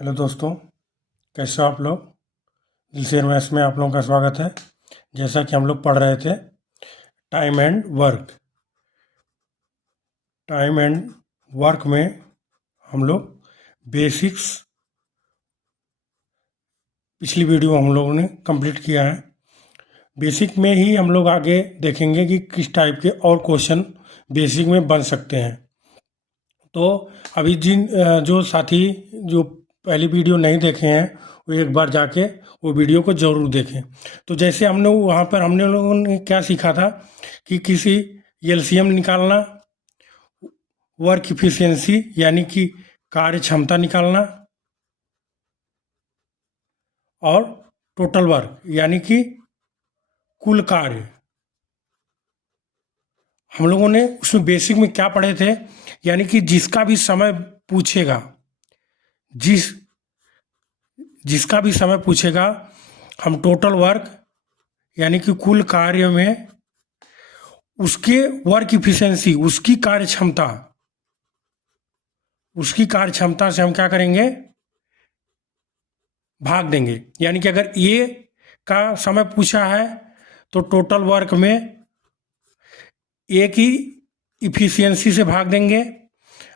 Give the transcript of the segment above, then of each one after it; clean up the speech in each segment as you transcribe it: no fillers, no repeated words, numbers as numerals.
Hello दोस्तों, कैसे हो आप लोग। दिलसेर मैथ्स में आप लोगों का स्वागत है। जैसा कि हम लोग पढ़ रहे थे time and work. Time and work में हम लोग बेसिक्स पिछली वीडियो हम लोगों ने कंप्लीट किया है। बेसिक में ही हम लोग आगे देखेंगे कि किस टाइप के और क्वेश्चन बेसिक में बन सकते हैं। तो अभी जो साथी जो पहली वीडियो नहीं देखे हैं वो एक बार जाके वो वीडियो को ज़रूर देखें। तो जैसे हमने वहाँ पर हमने लोगों ने क्या सीखा था कि किसी एलसीएम निकालना, वर्क इफिशियंसी यानी कि कार्य क्षमता निकालना, और टोटल वर्क यानी कि कुल कार्य। हम लोगों ने उसमें बेसिक में क्या पढ़े थे, यानी कि जिसका भी समय पूछेगा जिसका भी समय पूछेगा हम टोटल वर्क यानी कि कुल कार्य में उसके वर्क इफिशियंसी उसकी कार्य क्षमता से हम क्या करेंगे, भाग देंगे। यानी कि अगर ए का समय पूछा है तो टोटल वर्क में ए की इफिशियंसी से भाग देंगे।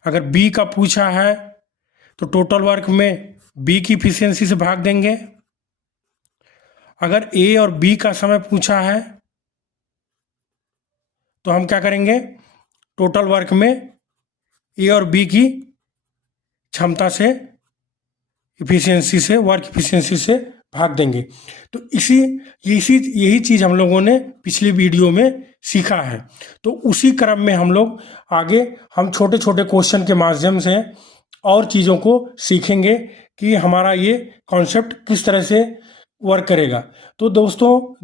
अगर बी का पूछा है तो टोटल वर्क में बी की इफिशियंसी से भाग देंगे। अगर ए और बी का समय पूछा है तो हम क्या करेंगे, टोटल वर्क में ए और बी की क्षमता से वर्क इफिशियंसी से भाग देंगे। तो यही चीज़ हम लोगों ने पिछली वीडियो में सीखा है। तो उसी क्रम में हम लोग आगे हम छोटे छोटे क्वेश्चन के माध्यम से और चीज़ों को सीखेंगे कि हमारा ये कॉन्सेप्ट किस तरह से वर्क करेगा। तो दोस्तों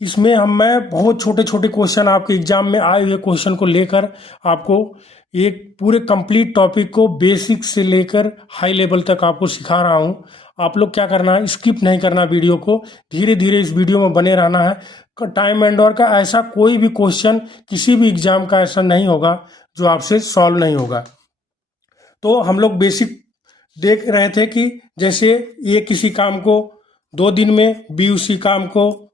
इसमें मैं बहुत छोटे छोटे क्वेश्चन आपके एग्जाम में आए हुए क्वेश्चन को लेकर आपको एक पूरे कंप्लीट टॉपिक को बेसिक से लेकर हाई लेवल तक आपको सिखा रहा हूँ। आप लोग क्या करना है, स्किप नहीं करना वीडियो को, धीरे धीरे इस वीडियो में बने रहना है। टाइम एंड वर्क का ऐसा कोई भी क्वेश्चन किसी भी एग्जाम का ऐसा नहीं होगा जो आपसे सॉल्व नहीं होगा। तो हम लोग बेसिक देख रहे थे कि जैसे ये किसी काम को 2 दिन में, बी उसी काम को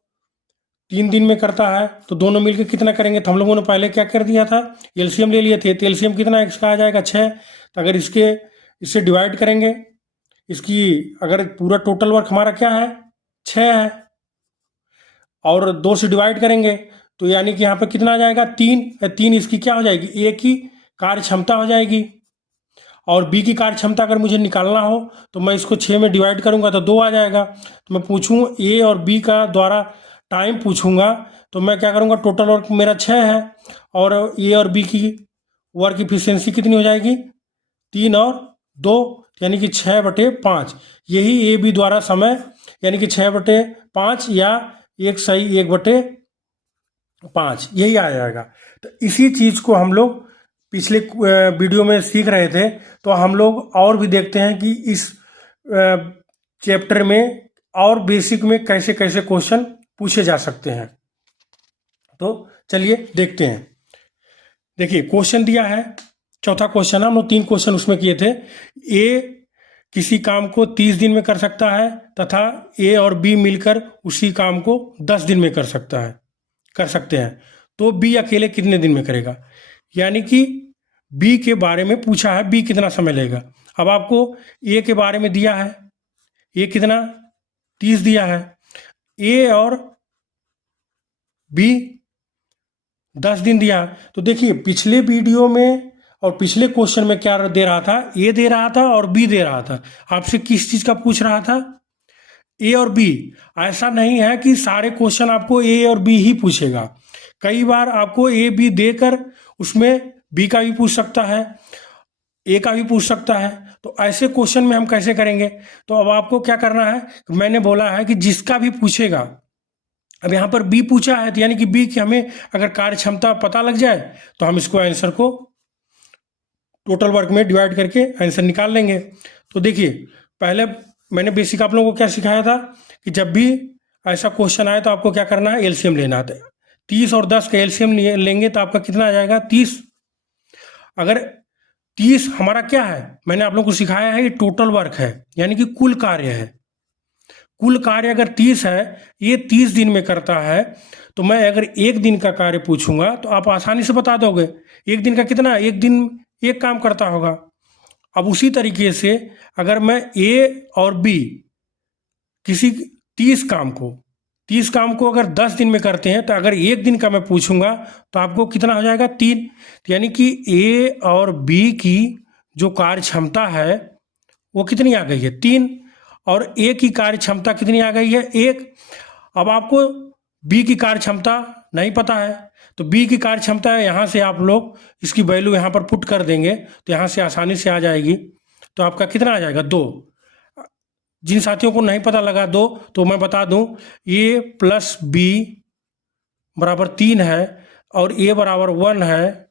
3 दिन में करता है, तो दोनों मिलकर कितना करेंगे। तो हम लोगों ने पहले क्या कर दिया था, एलसीएम ले लिए थे। तो एलसीएम कितना इसका आ जाएगा, 6। तो अगर इससे डिवाइड करेंगे, इसकी अगर पूरा टोटल वर्क हमारा क्या है, 6 है, और 2 से डिवाइड करेंगे तो यानी कि यहाँ पर कितना आ जाएगा, 3 इसकी क्या हो जाएगी, ए की कार्य क्षमता हो जाएगी। और बी की कार्य क्षमता अगर मुझे निकालना हो तो मैं इसको 6 में डिवाइड करूंगा तो 2 आ जाएगा। तो मैं पूछूं ए और बी का द्वारा टाइम पूछूंगा तो मैं क्या करूंगा, टोटल वर्क मेरा 6 है और ए और बी की वर्क इफिशियंसी कितनी हो जाएगी, 3 और 2, यानी कि 6/5। यही ए बी द्वारा समय यानी कि 6/5 या 1/5 यही आ जाएगा। तो इसी चीज़ को हम लोग पिछले वीडियो में सीख रहे थे। तो हम लोग और भी देखते हैं कि इस चैप्टर में और बेसिक में कैसे कैसे क्वेश्चन पूछे जा सकते हैं। तो चलिए देखते हैं। देखिए क्वेश्चन दिया है, चौथा क्वेश्चन है, हम लोग 3 क्वेश्चन उसमें किए थे। ए किसी काम को 30 दिन में कर सकता है तथा ए और बी मिलकर उसी काम को 10 दिन में कर सकते हैं, तो बी अकेले कितने दिन में करेगा। यानी कि बी के बारे में पूछा है, बी कितना समय लेगा। अब आपको ए के बारे में दिया है, ए कितना 30 दिया है, ए और बी 10 दिन दिया। तो देखिए पिछले वीडियो में और पिछले क्वेश्चन में क्या दे रहा था, ए दे रहा था और बी दे रहा था। आपसे किस चीज का पूछ रहा था, ए और बी। ऐसा नहीं है कि सारे क्वेश्चन आपको ए और बी ही पूछेगा, कई बार आपको ए बी देकर उसमें बी का भी पूछ सकता है, ए का भी पूछ सकता है। तो ऐसे क्वेश्चन में हम कैसे करेंगे। तो अब आपको क्या करना है, मैंने बोला है कि जिसका भी पूछेगा, अब यहाँ पर बी पूछा है तो यानी कि बी की हमें अगर कार्य क्षमता पता लग जाए तो हम इसको आंसर को टोटल वर्क में डिवाइड करके आंसर निकाल लेंगे। तो देखिए पहले मैंने बेसिक आप लोगों को क्या सिखाया था कि जब भी ऐसा क्वेश्चन आए तो आपको क्या करना है, एलसीएम लेना है। 30 और 10 का एलसीएम लेंगे तो आपका कितना आ जाएगा, 30। अगर 30 हमारा क्या है, मैंने आप लोगों को सिखाया है, ये टोटल वर्क है, यानी कि कुल कार्य है। कुल कार्य अगर 30 है, ये 30 दिन में करता है, तो मैं अगर एक दिन का कार्य पूछूंगा तो आप आसानी से बता दोगे एक दिन का कितना, एक दिन एक काम करता होगा। अब उसी तरीके से अगर मैं ए और बी किसी 30 काम को अगर 10 दिन में करते हैं, तो अगर एक दिन का मैं पूछूंगा तो आपको कितना हो जाएगा, 3। यानी कि ए और बी की जो कार्य क्षमता है वो कितनी आ गई है, 3, और ए की कार्य क्षमता कितनी आ गई है, 1। अब आपको बी की कार्य क्षमता नहीं पता है, तो बी की कार्य क्षमता है, यहाँ से आप लोग इसकी वैल्यू यहाँ पर पुट कर देंगे तो यहाँ से आसानी से आ जाएगी। तो आपका कितना आ जाएगा, 2। जिन साथियों को नहीं पता लगा 2, तो मैं बता दूं, ए प्लस बी बराबर 3 है और ए बराबर 1 है,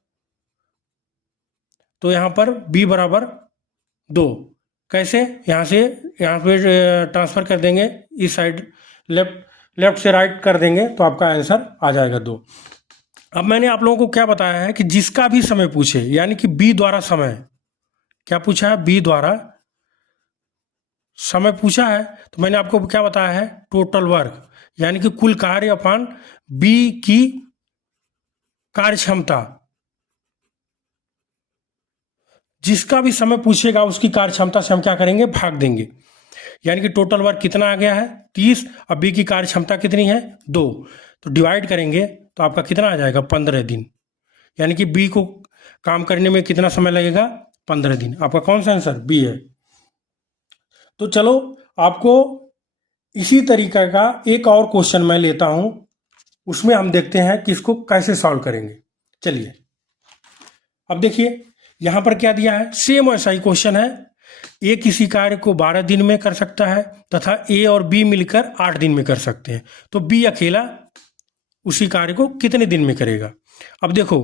तो यहाँ पर बी बराबर 2। कैसे, यहाँ से यहाँ पे ट्रांसफर कर देंगे, इस साइड लेफ्ट से राइट कर देंगे तो आपका आंसर आ जाएगा 2। अब मैंने आप लोगों को क्या बताया है कि जिसका भी समय पूछे, यानी कि बी द्वारा समय, क्या पूछा है, बी द्वारा समय पूछा है, तो मैंने आपको क्या बताया है, टोटल वर्क, यानी कि कुल कार्य अपान बी की कार्य क्षमता। जिसका भी समय पूछेगा उसकी कार्य क्षमता से हम क्या करेंगे, भाग देंगे। यानी कि टोटल वर्क कितना आ गया है, 30, और बी की कार्य क्षमता कितनी है, 2, तो डिवाइड करेंगे तो आपका कितना आ जाएगा, 15 दिन। यानी कि बी को काम करने में कितना समय लगेगा, 15 दिन। आपका कौन सा आंसर, बी है। तो चलो आपको इसी तरीका का एक और क्वेश्चन मैं लेता हूं, उसमें हम देखते हैं कि इसको कैसे सॉल्व करेंगे। चलिए अब देखिए यहां पर क्या दिया है, सेम ऐसा ही क्वेश्चन है। ए किसी कार्य को 12 दिन में कर सकता है तथा ए और बी मिलकर 8 दिन में कर सकते हैं, तो बी अकेला उसी कार्य को कितने दिन में करेगा। अब देखो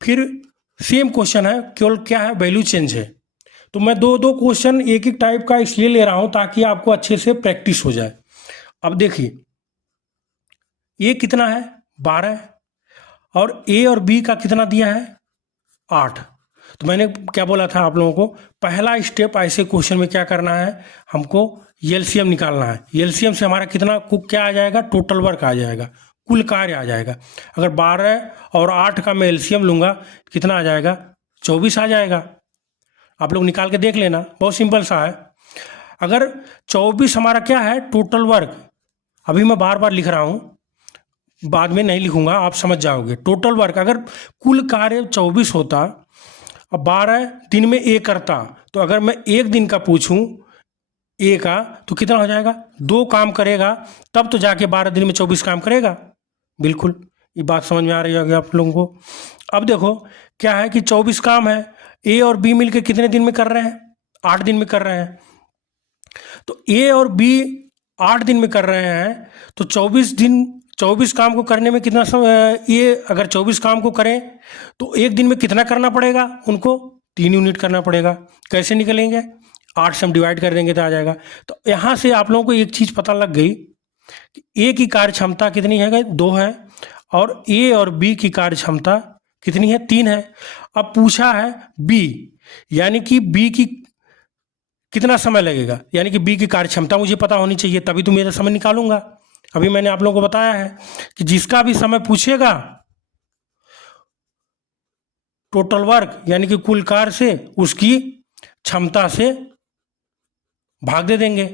फिर सेम क्वेश्चन है, केवल क्या है, वैल्यू चेंज है। तो मैं दो क्वेश्चन एक एक टाइप का इसलिए ले रहा हूं ताकि आपको अच्छे से प्रैक्टिस हो जाए। अब देखिए ये कितना है, 12, और ए और बी का कितना दिया है, 8। तो मैंने क्या बोला था आप लोगों को, पहला स्टेप ऐसे क्वेश्चन में क्या करना है, हमको एलसीएम निकालना है। एलसीएम से हमारा कितना क्या आ जाएगा, टोटल वर्क आ जाएगा, कुल कार्य आ जाएगा। अगर 12 और 8 का मैं एलसीएम लूंगा कितना आ जाएगा, 24 आ जाएगा। आप लोग निकाल के देख लेना, बहुत सिंपल सा है। अगर 24 हमारा क्या है, टोटल वर्क, अभी मैं बार बार लिख रहा हूं, बाद में नहीं लिखूंगा, आप समझ जाओगे। टोटल वर्क अगर कुल कार्य 24 होता और 12 दिन में ए करता, तो अगर मैं एक दिन का पूछूं ए का, तो कितना हो जाएगा, 2 काम करेगा, तब तो जाके 12 दिन में 24 काम करेगा। बिल्कुल ये बात समझ में आ रही होगी आप लोगों को। अब देखो क्या है कि 24 काम है, ए और बी मिलकर कितने दिन में कर रहे हैं, 8 दिन में कर रहे हैं। तो ए और बी 8 दिन में कर रहे हैं, तो 24 काम को करने में कितना समय, ये अगर 24 काम को करें तो एक दिन में कितना करना पड़ेगा उनको, 3 यूनिट करना पड़ेगा। कैसे निकलेंगे, 8 से हम डिवाइड कर देंगे तो आ जाएगा। तो यहाँ से आप लोगों को एक चीज़ पता लग गई कि ए की कार्य क्षमता कितनी है, 2 है, और ए और बी की कार्य क्षमता कितनी है, 3 है। अब पूछा है बी, यानी कि बी की कितना समय लगेगा, यानी कि बी की कार्य क्षमता मुझे पता होनी चाहिए, तभी तो मेरा समय निकालूंगा। अभी मैंने आप लोगों को बताया है कि जिसका भी समय पूछेगा टोटल वर्क यानी कि कुल कार्य से उसकी क्षमता से भाग दे देंगे।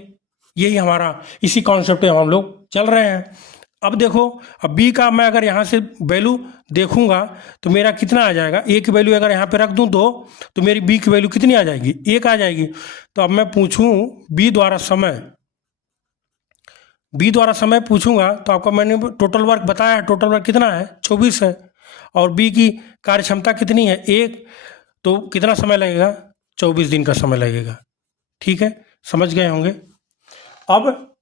यही हमारा, इसी कॉन्सेप्ट पे हम लोग चल रहे हैं। अब देखो, अब बी का मैं अगर यहाँ से वैल्यू देखूंगा तो मेरा कितना आ जाएगा, ए की वैल्यू अगर यहाँ पे रख दूं 2, तो मेरी बी की वैल्यू कितनी आ जाएगी, 1 आ जाएगी। तो अब मैं पूछूं बी द्वारा समय पूछूंगा, तो आपको मैंने टोटल वर्क बताया है, टोटल वर्क कितना है, 24 है, और बी की कार्य क्षमता कितनी है, 1, तो कितना समय लगेगा, 24 दिन का समय लगेगा। ठीक है, समझ गए होंगे। अब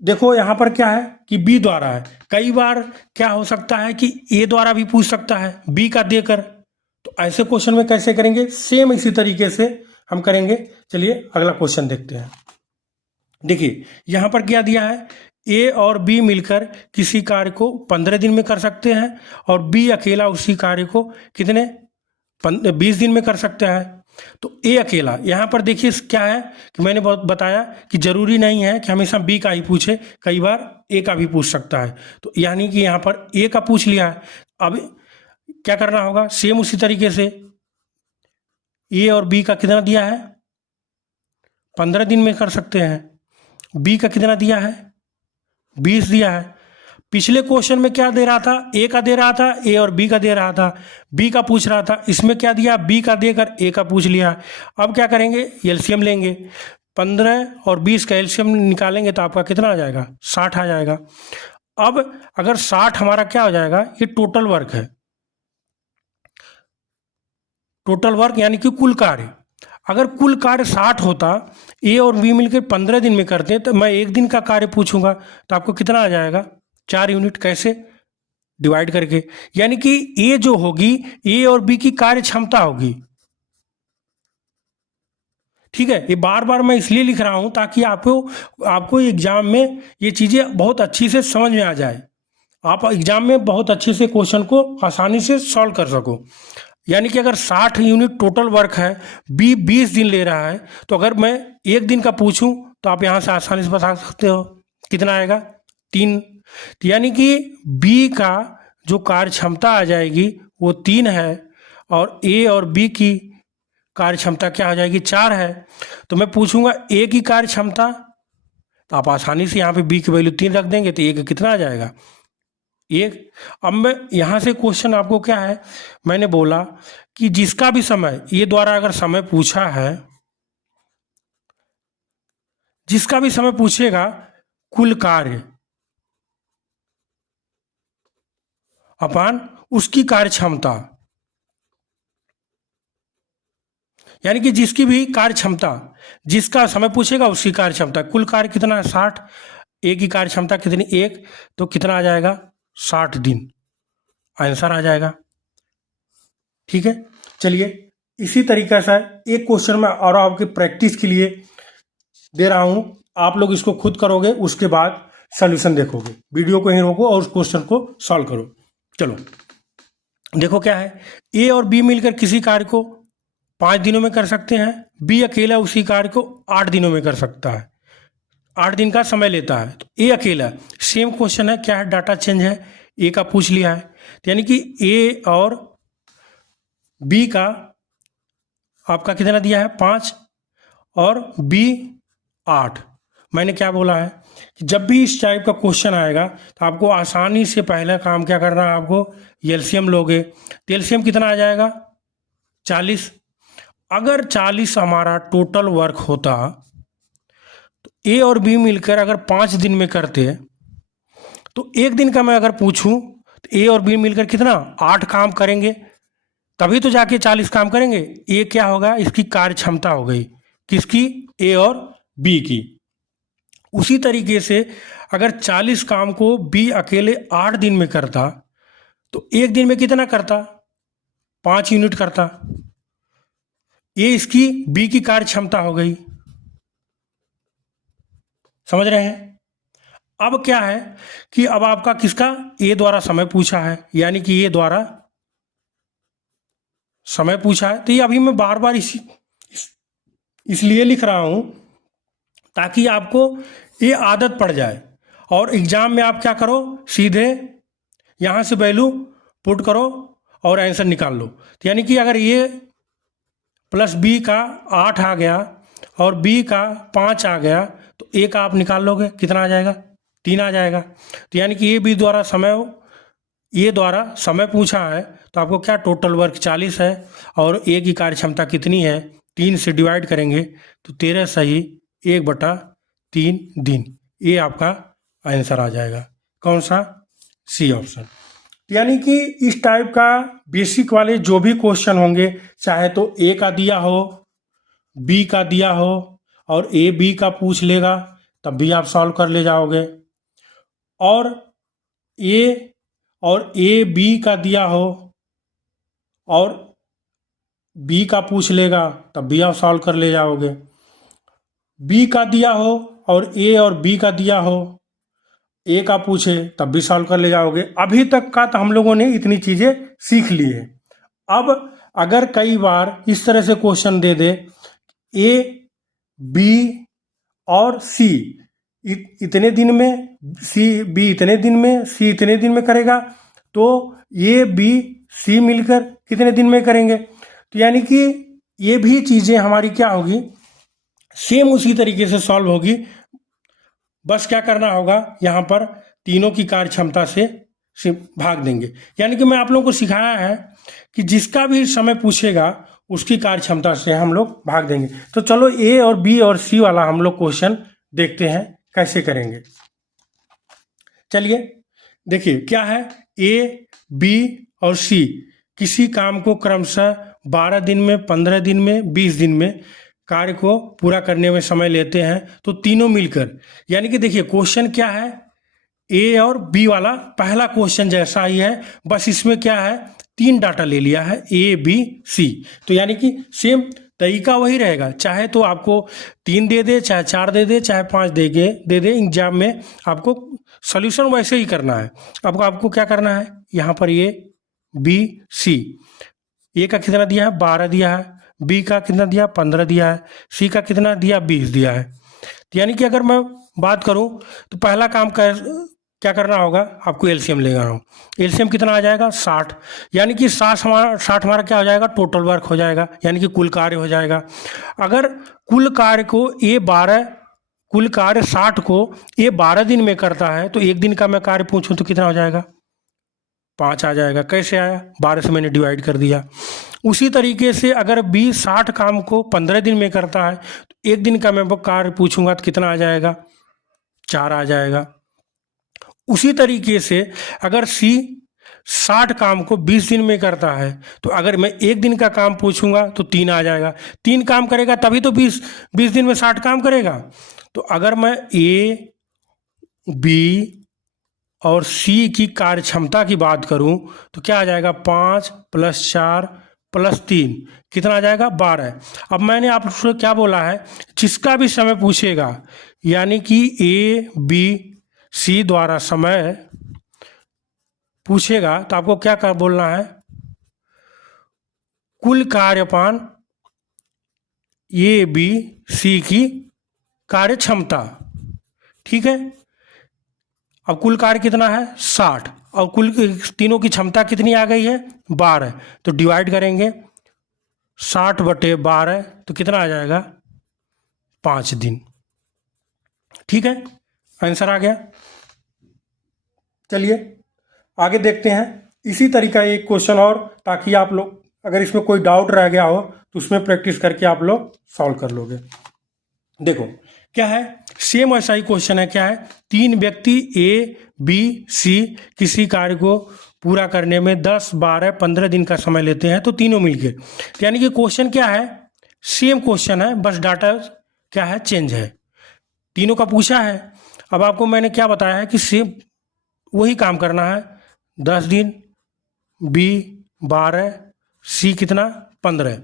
देखो यहाँ पर क्या है कि बी द्वारा है, कई बार क्या हो सकता है कि ए द्वारा भी पूछ सकता है बी का देकर, तो ऐसे क्वेश्चन में कैसे करेंगे, सेम इसी तरीके से हम करेंगे। चलिए अगला क्वेश्चन देखते हैं। देखिए यहाँ पर क्या दिया है, ए और बी मिलकर किसी कार्य को 15 दिन में कर सकते हैं और बी अकेला उसी कार्य को कितने 20 दिन में कर सकते हैं। तो ए अकेला, यहाँ पर देखिए क्या है कि मैंने बहुत बताया कि जरूरी नहीं है कि हमेशा बी का ही पूछे, कई बार ए का भी पूछ सकता है। तो यानी कि यहाँ पर ए का पूछ लिया है। अब क्या करना होगा, सेम उसी तरीके से ए और बी का कितना दिया है, 15 दिन में कर सकते हैं। बी का कितना दिया है, 20 दिया है। पिछले क्वेश्चन में क्या दे रहा था, ए का दे रहा था, ए और बी का दे रहा था, बी का पूछ रहा था। इसमें क्या दिया, बी का देकर ए का पूछ लिया। अब क्या करेंगे, एलसीएम लेंगे। 15 और 20 का एलसीएम निकालेंगे तो आपका कितना आ जाएगा, 60 आ जाएगा। अब अगर 60 हमारा क्या हो जाएगा, ये टोटल वर्क है, टोटल वर्क यानी कि कुल कार्य। अगर कुल कार्य 60 होता, ए और बी मिलकर 15 दिन में करते हैं, तो मैं एक दिन का कार्य पूछूंगा तो आपको कितना आ जाएगा, 4 यूनिट। कैसे, डिवाइड करके। यानी कि ए जो होगी, ए और बी की कार्य क्षमता होगी। ठीक है, ये बार बार मैं इसलिए लिख रहा हूं ताकि आपको एग्जाम में ये चीजें बहुत अच्छी से समझ में आ जाए, आप एग्जाम में बहुत अच्छे से क्वेश्चन को आसानी से सॉल्व कर सको। यानी कि अगर 60 यूनिट टोटल वर्क है, बी 20 दिन ले रहा है, तो अगर मैं एक दिन का पूछूं तो आप यहां से आसानी से बता सकते हो कितना आएगा, 3। यानी कि बी का जो कार्य क्षमता आ जाएगी वो 3 है, और ए और बी की कार्य क्षमता क्या हो जाएगी, 4 है। तो मैं पूछूंगा ए की कार्य क्षमता, तो आप आसानी से यहाँ पे बी की वैल्यू 3 रख देंगे तो ए का कितना आ जाएगा, 1। अब मैं यहाँ से क्वेश्चन आपको क्या है, मैंने बोला कि जिसका भी समय, ये द्वारा अगर समय पूछा है, जिसका भी समय पूछेगा, कुल कार्य अपान उसकी कार्य क्षमता, यानी कि जिसकी भी कार्य क्षमता, जिसका समय पूछेगा उसकी कार्य क्षमता। कुल कार्य कितना है, 60। ए की कार्य क्षमता कितनी, 1, तो कितना आ जाएगा, 60 दिन आंसर आ जाएगा। ठीक है, चलिए इसी तरीके से एक क्वेश्चन में और आपकी प्रैक्टिस के लिए दे रहा हूं, आप लोग इसको खुद करोगे, उसके बाद सॉल्यूशन देखोगे। वीडियो को ही रोको और उस क्वेश्चन को सॉल्व करो। चलो देखो क्या है, ए और बी मिलकर किसी कार्य को 5 दिनों में कर सकते हैं, बी अकेला उसी कार्य को 8 दिनों में कर सकता है, 8 दिन का समय लेता है। तो ए अकेला, सेम क्वेश्चन है, क्या है, डाटा चेंज है, ए का पूछ लिया है। तो यानी कि ए और बी का आपका कितना दिया है, 5, और बी 8। मैंने क्या बोला है कि जब भी इस टाइप का क्वेश्चन आएगा तो आपको आसानी से पहला काम क्या करना है, आपको एलसीएम लोगे। तो एलसीएम कितना आ जाएगा, 40। अगर 40 हमारा टोटल वर्क होता तो ए और बी मिलकर अगर 5 दिन में करते, तो एक दिन का मैं अगर पूछूं तो ए और बी मिलकर कितना, 8 काम करेंगे, तभी तो जाके 40 काम करेंगे। ए क्या होगा, इसकी कार्य क्षमता हो गई, किसकी, ए और बी की। उसी तरीके से अगर 40 काम को बी अकेले 8 दिन में करता, तो एक दिन में कितना करता, 5 यूनिट करता। ये इसकी बी की कार्य क्षमता हो गई, समझ रहे हैं। अब क्या है कि अब आपका किसका, ए द्वारा समय पूछा है, यानी कि ए द्वारा समय पूछा है। तो ये अभी मैं बार बार इसलिए लिख रहा हूं ताकि आपको ये आदत पड़ जाए, और एग्जाम में आप क्या करो, सीधे यहां से वैल्यू पुट करो और आंसर निकाल लो। तो यानी कि अगर ये प्लस बी का 8 आ गया और बी का 5 आ गया, तो ए का आप निकाल लोगे, कितना आ जाएगा, 3 आ जाएगा। तो यानी कि ए बी द्वारा समय पूछा है, तो आपको क्या, टोटल वर्क 40 है, और ए की कार्य क्षमता कितनी है, 3 से डिवाइड करेंगे तो 13 सही 1/3 दिन। ये आपका आंसर आ जाएगा, कौन सा, सी ऑप्शन। यानी कि इस टाइप का बेसिक वाले जो भी क्वेश्चन होंगे, चाहे तो ए का दिया हो, बी का दिया हो, और ए बी का पूछ लेगा, तब भी आप सॉल्व कर ले जाओगे। और ए बी का दिया हो और बी का पूछ लेगा, तब भी आप सॉल्व कर ले जाओगे। बी का दिया हो और बी का दिया हो, ए का पूछे तब भी सॉल्व कर ले जाओगे। अभी तक का तो हम लोगों ने इतनी चीज़ें सीख ली है। अब अगर कई बार इस तरह से question they they A B और सी इतने दिन में, सी बी इतने दिन में, सी इतने दिन में करेगा, तो ए बी सी मिलकर कितने दिन में करेंगे। तो यानी कि ये भी चीज़ें हमारी क्या होगी, सेम उसी तरीके से सॉल्व होगी। बस क्या करना होगा, यहाँ पर तीनों की कार्य क्षमता से भाग देंगे। यानी कि मैं आप लोगों को सिखाया है कि जिसका भी समय पूछेगा उसकी कार्य क्षमता से हम लोग भाग देंगे। तो चलो ए और बी और सी वाला हम लोग क्वेश्चन देखते हैं कैसे करेंगे। चलिए देखिए क्या है, ए बी और सी किसी काम को क्रमशः 12 दिन में, 15 दिन में, 20 दिन में कार्य को पूरा करने में समय लेते हैं। तो तीनों मिलकर, यानी कि देखिए क्वेश्चन क्या है, ए और बी वाला पहला क्वेश्चन जैसा ही है, बस इसमें क्या है, 3 डाटा ले लिया है, ए बी सी। तो यानी कि सेम तरीका वही रहेगा, चाहे तो आपको 3 दे दे, चाहे 4 दे दे, चाहे 5 दे दे। एग्जाम में आपको सॉल्यूशन वैसे ही करना है। आपको क्या करना है, यहाँ पर ए बी सी, ए का कितना दिया है 12 दिया है, बी का कितना दिया 15 दिया है, सी का कितना दिया 20 दिया है। तो यानी कि अगर मैं बात करूं तो पहला काम क्या करना होगा, आपको एलसीएम लेना हो। एलसीएम कितना आ जाएगा 60, यानी कि 60 हमारा क्या हो जाएगा, टोटल वर्क हो जाएगा, यानी कि कुल कार्य हो जाएगा। अगर कुल कार्य को कुल कार्य 60 को ए 12 दिन में करता है, तो एक दिन का मैं कार्य पूछूं तो कितना हो जाएगा 5 आ जाएगा। कैसे आया, 12 से मैंने डिवाइड कर दिया। उसी तरीके से अगर बी 60 काम को 15 दिन में करता है, तो एक दिन का मैं कार्य पूछूंगा तो कितना आ जाएगा 4 आ जाएगा। उसी तरीके से अगर सी 60 काम को 20 दिन में करता है, तो अगर मैं एक दिन का काम पूछूंगा तो 3 आ जाएगा। 3 काम करेगा तभी तो 20 दिन में 60 काम करेगा। तो अगर मैं ए बी और सी की कार्य क्षमता की बात करूं तो क्या आ जाएगा, 5 + 4 + 3 कितना आ जाएगा 12। अब मैंने आपसे क्या बोला है, जिसका भी समय पूछेगा, यानी कि ए बी सी द्वारा समय पूछेगा तो आपको क्या बोलना है, कुल कार्यपान ए बी सी की कार्य क्षमता। ठीक है, अब कुल कार्य कितना है 60, और कुल तीनों की क्षमता कितनी आ गई है 12, तो डिवाइड करेंगे 60/12 तो कितना आ जाएगा 5 दिन। ठीक है, आंसर आ गया। चलिए आगे देखते हैं इसी तरीका एक क्वेश्चन और, ताकि आप लोग अगर इसमें कोई डाउट रह गया हो तो उसमें प्रैक्टिस करके आप लोग सॉल्व कर लोगे। देखो क्या है, सेम ऐसा ही क्वेश्चन है। क्या है, 3 व्यक्ति ए बी सी किसी कार्य को पूरा करने में 10, 12, 15 दिन का समय लेते हैं, तो तीनों मिलके। यानी कि क्वेश्चन क्या है, सेम क्वेश्चन है, बस डाटा क्या है चेंज है, तीनों का पूछा है। अब आपको मैंने क्या बताया है कि सेम वही काम करना है, 10 दिन, बी 12, सी कितना 15।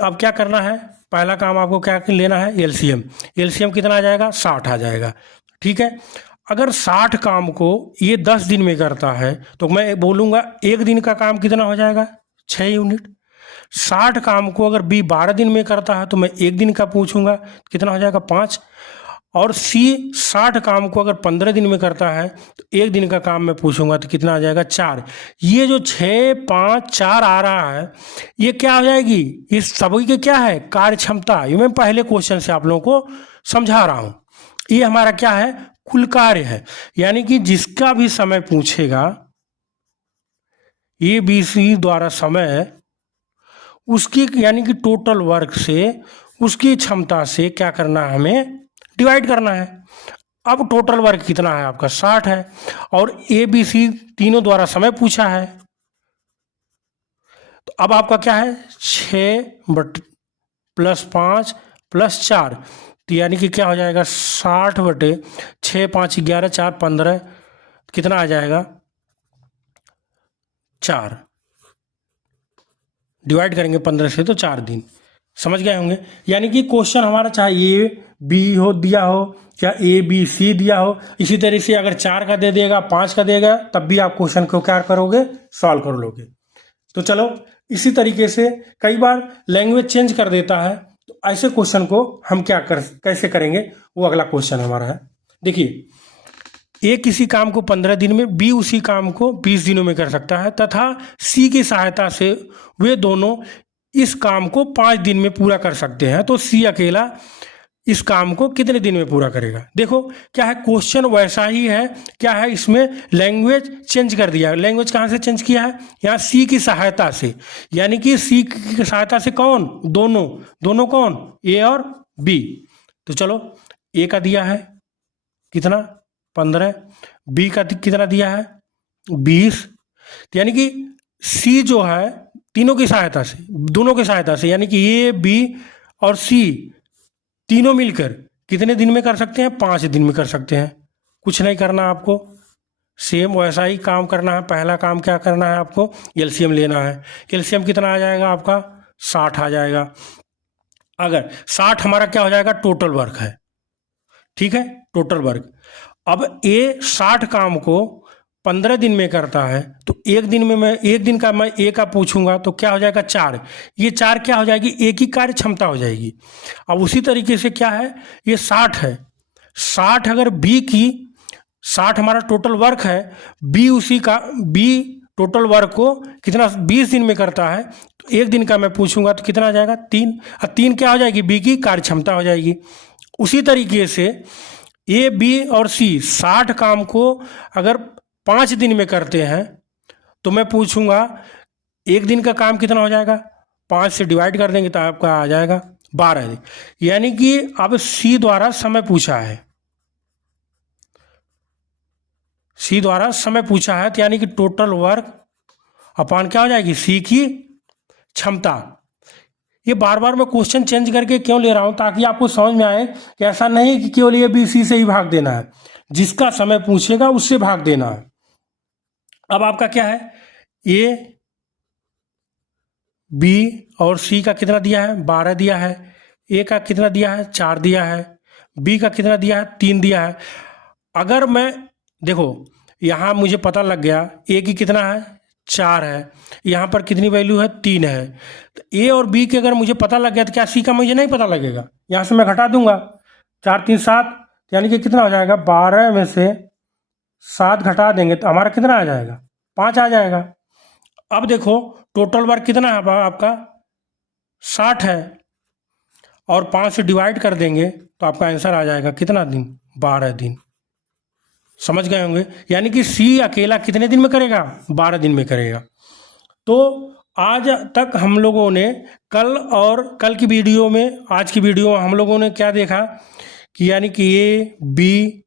अब क्या करना है, पहला काम आपको क्या लेना है, एलसीएम। एलसीएम कितना आ जाएगा 60 आ जाएगा। ठीक है, अगर 60 काम को ये 10 दिन में करता है, तो मैं बोलूँगा एक दिन का काम कितना हो जाएगा 6 यूनिट। 60 काम को अगर बी 12 दिन में करता है, तो मैं एक दिन का पूछूंगा कितना हो जाएगा 5। और सी 60 काम को अगर 15 दिन में करता है, तो एक दिन का काम मैं पूछूंगा तो कितना आ जाएगा 4। ये जो 6, 5, 4 आ रहा है, ये क्या हो जाएगी, ये सभी के क्या है कार्य क्षमता। ये मैं पहले क्वेश्चन से आप लोगों को समझा रहा हूँ। ये हमारा क्या है, कुल कार्य है। यानी कि जिसका भी समय पूछेगा ए बी सी द्वारा समय, उसकी यानी कि टोटल वर्क से, उसकी क्षमता से क्या करना है, हमें डिवाइड करना है। अब टोटल वर्क कितना है आपका 60 है, और ए बी सी तीनों द्वारा समय पूछा है। तो अब आपका क्या है 6 + 5 + 4, तो यानी कि क्या हो जाएगा 60/6, 5 11, 4 15 कितना आ जाएगा 4। डिवाइड करेंगे 15 से तो 4 दिन। समझ गए होंगे। यानी कि क्वेश्चन हमारा चाहे ए बी हो दिया हो या ए बी सी दिया हो, इसी तरह से अगर 4 का दे देगा, 5 का देगा, तब भी आप क्वेश्चन को क्या करोगे, सॉल्व कर लोगे। तो चलो इसी तरीके से कई बार लैंग्वेज चेंज कर देता है। तो ऐसे क्वेश्चन को हम कैसे करेंगे, वो अगला क्वेश्चन हमारा है। देखिए, ए किसी काम को 15 दिन में, बी उसी काम को 20 दिनों में कर सकता है तथा सी की सहायता से वे दोनों इस काम को 5 दिन में पूरा कर सकते हैं। तो सी अकेला इस काम को कितने दिन में पूरा करेगा। देखो क्या है, क्वेश्चन वैसा ही है, क्या है इसमें लैंग्वेज चेंज कर दिया है। लैंग्वेज कहाँ से चेंज किया है, यहाँ सी की सहायता से, यानी कि सी की सहायता से कौन, दोनों, दोनों कौन, ए और बी। तो चलो, ए का दिया है कितना 15, बी का कितना दिया है 20, यानी कि सी जो है तीनों की सहायता से, दोनों की सहायता से, यानी कि ए बी और सी तीनों मिलकर कितने दिन में कर सकते हैं, 5 दिन में कर सकते हैं। कुछ नहीं करना आपको, सेम वैसा ही काम करना है। पहला काम क्या करना है आपको, एलसीएम लेना है। एलसीएम कितना आ जाएगा आपका 60 आ जाएगा। अगर 60 हमारा क्या हो जाएगा, टोटल वर्क है, ठीक है, टोटल वर्क। अब ए 60 काम को 15 दिन में करता है, तो एक दिन का मैं ए का पूछूंगा तो क्या हो जाएगा 4। ये 4 क्या हो जाएगी, ए की कार्य क्षमता हो जाएगी। अब उसी तरीके से क्या है, ये 60 है, 60 अगर बी की, 60 हमारा टोटल वर्क है, बी टोटल वर्क को कितना 20 दिन में करता है, तो एक दिन का मैं पूछूंगा तो कितना आ जाएगा 3। अब 3 क्या हो जाएगी, बी की कार्य क्षमता हो जाएगी। उसी तरीके से ए बी और सी 60 काम को अगर 5 दिन में करते हैं तो मैं पूछूंगा एक दिन का काम कितना हो जाएगा, 5 से डिवाइड कर देंगे तो आपका आ जाएगा 12। यानी कि अब सी द्वारा समय पूछा है, सी द्वारा समय पूछा है, तो यानी कि टोटल वर्क अपान क्या हो जाएगी, सी की क्षमता। ये बार बार मैं क्वेश्चन चेंज करके क्यों ले रहा हूं, ताकि आपको समझ में आए कि ऐसा नहीं कि केवल ए बी सी से ही भाग देना है, जिसका समय पूछेगा उससे भाग देना है। अब आपका क्या है, ए बी और सी का कितना दिया है 12 दिया है, ए का कितना दिया है 4 दिया है, बी का कितना दिया है 3 दिया है। अगर मैं देखो यहाँ मुझे पता लग गया ए की कितना है 4 है, यहाँ पर कितनी वैल्यू है 3 है, तो ए और बी के अगर मुझे पता लग गया तो क्या सी का मुझे नहीं पता लगेगा। यहाँ से मैं घटा दूंगा, 4 3 7, यानी कि कितना हो जाएगा 12 में से 7 घटा देंगे तो हमारा कितना आ जाएगा 5 आ जाएगा। अब देखो टोटल वर्क कितना है आपका 60 है, और 5 से डिवाइड कर देंगे तो आपका आंसर आ जाएगा कितना दिन, 12 दिन। समझ गए होंगे, यानी कि सी अकेला कितने दिन में करेगा, 12 दिन में करेगा। तो आज तक हम लोगों ने कल की वीडियो में, आज की वीडियो में हम लोगों ने क्या देखा कि यानी कि ए बी,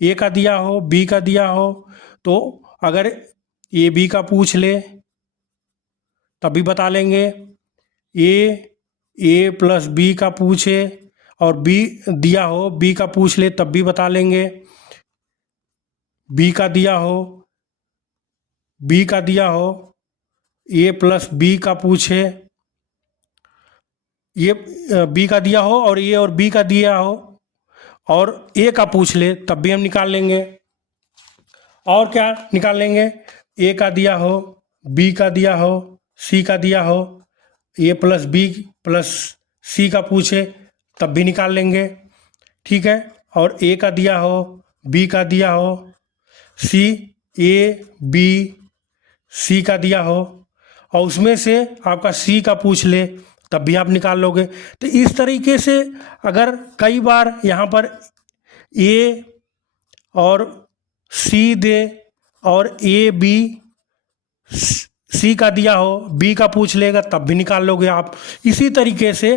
ए का दिया हो बी का दिया हो, तो अगर ए बी का पूछ ले तब भी बता लेंगे, ए प्लस बी का पूछे और बी दिया हो बी का पूछ ले तब भी बता लेंगे, बी का दिया हो ए प्लस बी का पूछे, ये बी का दिया हो और ए और बी का दिया हो और ए का पूछ ले तब भी हम निकाल लेंगे। और क्या निकाल लेंगे, ए का दिया हो बी का दिया हो सी का दिया हो, ए प्लस बी प्लस सी का पूछे तब भी निकाल लेंगे, ठीक है। और ए का दिया हो बी का दिया हो, सी ए बी सी का दिया हो और उसमें से आपका सी का पूछ ले तब भी आप निकाल लोगे। तो इस तरीके से अगर कई बार यहाँ पर ए और सी दे और ए बी सी का दिया हो बी का पूछ लेगा तब भी निकाल लोगे आप। इसी तरीके से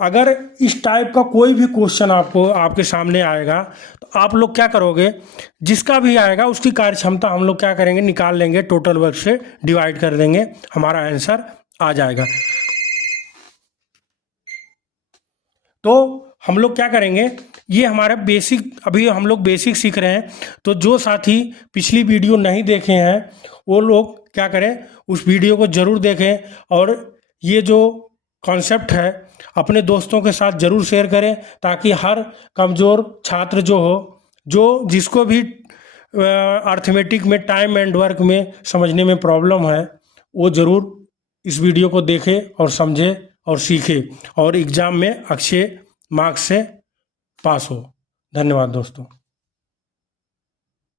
अगर इस टाइप का कोई भी क्वेश्चन आपके सामने आएगा तो आप लोग क्या करोगे, जिसका भी आएगा उसकी कार्य क्षमता हम लोग क्या करेंगे, निकाल लेंगे, टोटल वर्क से डिवाइड कर देंगे, हमारा आंसर आ जाएगा। तो हम लोग क्या करेंगे, ये हमारा बेसिक, अभी हम लोग बेसिक सीख रहे हैं, तो जो साथी पिछली वीडियो नहीं देखे हैं वो लोग क्या करें, उस वीडियो को ज़रूर देखें और ये जो कॉन्सेप्ट है अपने दोस्तों के साथ ज़रूर शेयर करें, ताकि हर कमज़ोर छात्र जिसको भी अर्थमेटिक में टाइम एंड वर्क में समझने में प्रॉब्लम है वो ज़रूर इस वीडियो को देखे और समझे और सीखे और एग्ज़ाम में अच्छे मार्क्स से पास हो। धन्यवाद दोस्तों।